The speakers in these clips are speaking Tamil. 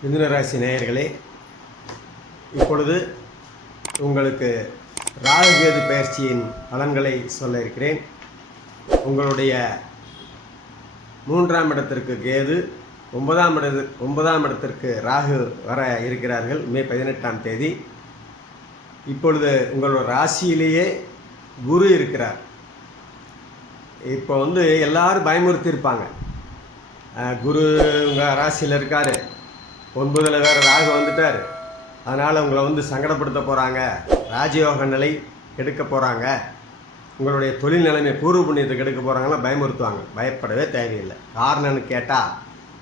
மிதுன ராசி நேயர்களே, இப்பொழுது உங்களுக்கு ராகு கேது பெயர்ச்சியின் பலன்களை சொல்ல இருக்கிறேன். உங்களுடைய 3ஆம் இடத்திற்கு கேது, 9ஆம் இடத்திற்கு ராகு வர இருக்கிறார்கள் மே 18ஆம் தேதி. இப்பொழுது உங்களோட ராசியிலேயே குரு இருக்கிறார். இப்போ எல்லாரும் பயமுறுத்தி இருப்பாங்க, குரு உங்கள் ராசியில் இருக்கார், 9ல் வேறு ராகு வந்துட்டார், அதனால் உங்களை சங்கடப்படுத்த போகிறாங்க, ராஜயோக நிலை கெடுக்க போகிறாங்க, உங்களுடைய தொழில் நிலைமை பூர்வ புண்ணியத்தை கெடுக்க போகிறாங்கலாம் பயமுறுத்துவாங்க. பயப்படவே தேவையில்லை. காரணம்னு கேட்டால்,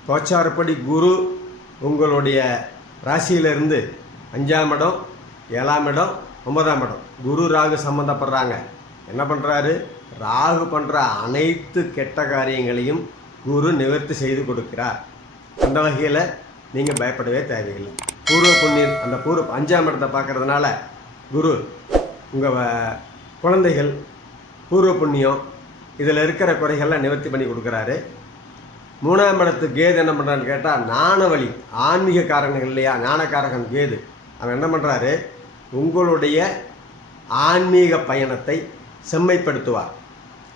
கோச்சாரப்படி குரு உங்களுடைய ராசியிலிருந்து 5ஆம் இடம், 7ஆம் இடம், 9ஆம் இடம் குரு ராகு சம்மந்தப்படுறாங்க. என்ன பண்ணுறாரு? ராகு பண்ணுற அனைத்து கெட்ட காரியங்களையும் குரு நிவர்த்தி செய்து கொடுக்கிறார். அந்த வகையில் நீங்கள் பயப்படவே தேவையில்லை. பூர்வ புண்ணியம், அந்த 5ஆம் இடத்தை பார்க்கறதுனால குரு உங்கள் குழந்தைகள் பூர்வ புண்ணியம் இதில் இருக்கிற குறைகள்லாம் நிவர்த்தி பண்ணி கொடுக்குறாரு. 3ஆம் இடத்துக்கு கேது என்ன பண்ணுறான்னு கேட்டால், ஞானவழி ஆன்மீக காரகங்கள் இல்லையா, ஞானக்காரகன் கேது. அவன் என்ன பண்ணுறாரு? உங்களுடைய ஆன்மீக பயணத்தை செம்மைப்படுத்துவார்.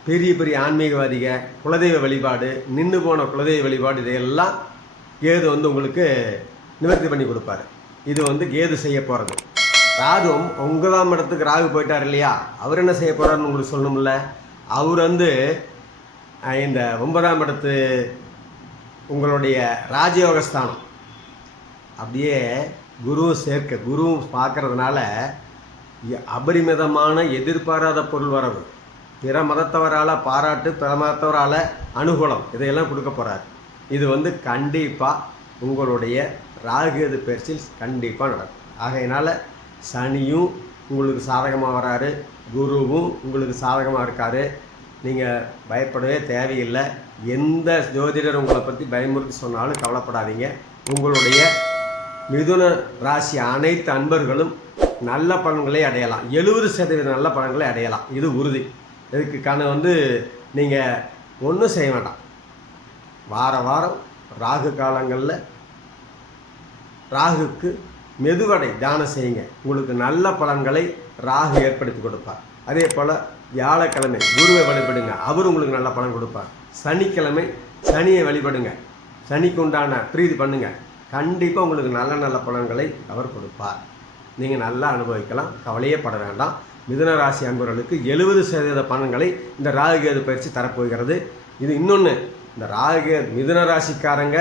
பெரிய பெரிய ஆன்மீகவாதிக குலதெய்வ வழிபாடு, நின்று போன குலதெய்வ வழிபாடு, இதையெல்லாம் கேது உங்களுக்கு நிவர்த்தி பண்ணி கொடுப்பார். இது கேது செய்ய போகிறது. ராகு 9ஆம் இடத்துக்கு ராகு போயிட்டார் இல்லையா, அவர் என்ன செய்ய போகிறாருன்னு உங்களுக்கு சொல்லணும்ல. அவர் இந்த 9ஆம் இடத்து உங்களுடைய ராஜயோகஸ்தானம் அப்படியே குருவும் சேர்க்க, குருவும் பார்க்கறதுனால அபரிமிதமான எதிர்பாராத பொருள் வரவு, பிற மதத்தவரால் பாராட்டு, பிற மதத்தவரால் அனுகூலம், இதையெல்லாம் கொடுக்க போகிறார். இது கண்டிப்பாக உங்களுடைய ராகுகேது பெயர்ச்சியில் கண்டிப்பாக நடக்கும். ஆகையினால் சனியும் உங்களுக்கு சாதகமாக வராரு, குருவும் உங்களுக்கு சாதகமாக இருக்கார். நீங்கள் பயப்படவே தேவையில்லை. எந்த ஜோதிடர் உங்களை பற்றி பயமுறுத்தி சொன்னாலும் கவலைப்படாதீங்க. உங்களுடைய மிதுன ராசி அனைத்து அன்பர்களும் நல்ல பலன்களை அடையலாம். 70% நல்ல பலன்களை அடையலாம். இது உறுதி. இதுக்கான நீங்கள் ஒன்றும் செய்ய வேண்டாம். வாரம் ராகு காலங்களில் ராகுக்கு மெதுவடை தானம் செய்யுங்க. உங்களுக்கு நல்ல பலன்களை ராகு ஏற்படுத்தி கொடுப்பார். அதே போல் வியாழக்கிழமை குருவை வழிபடுங்க, அவர் உங்களுக்கு நல்ல பலன் கொடுப்பார். சனிக்கிழமை சனியை வழிபடுங்க, சனிக்கு உண்டான பிரீதி பண்ணுங்கள். கண்டிப்பாக உங்களுக்கு நல்ல நல்ல பலன்களை அவர் கொடுப்பார். நீங்கள் நல்லா அனுபவிக்கலாம். கவலையே பட வேண்டாம். மிதுன ராசி அன்பர்களுக்கு 70% பலன்களை இந்த ராகுகேது பயிற்சி தரப்போகிறது. இது இன்னொன்று, இந்த மிதுன ராசிக்காரங்க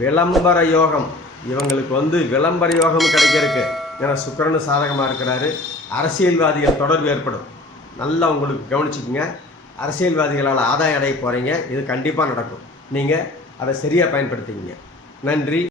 விளம்பர யோகம், இவங்களுக்கு விளம்பர யோகம் கிடைக்கிறதுக்கு, ஏன்னா சுக்கிரன் சாதகமாக இருக்கிறாரு. அரசியல்வாதிகள் தொடர்பு ஏற்படும். நல்லா உங்களுக்கு கவனிச்சுக்குங்க. அரசியல்வாதிகளால் ஆதாயம் அடைய போகிறீங்க. இது கண்டிப்பாக நடக்கும். நீங்கள் அதை சரியாக பயன்படுத்திக்கிங்க. நன்றி.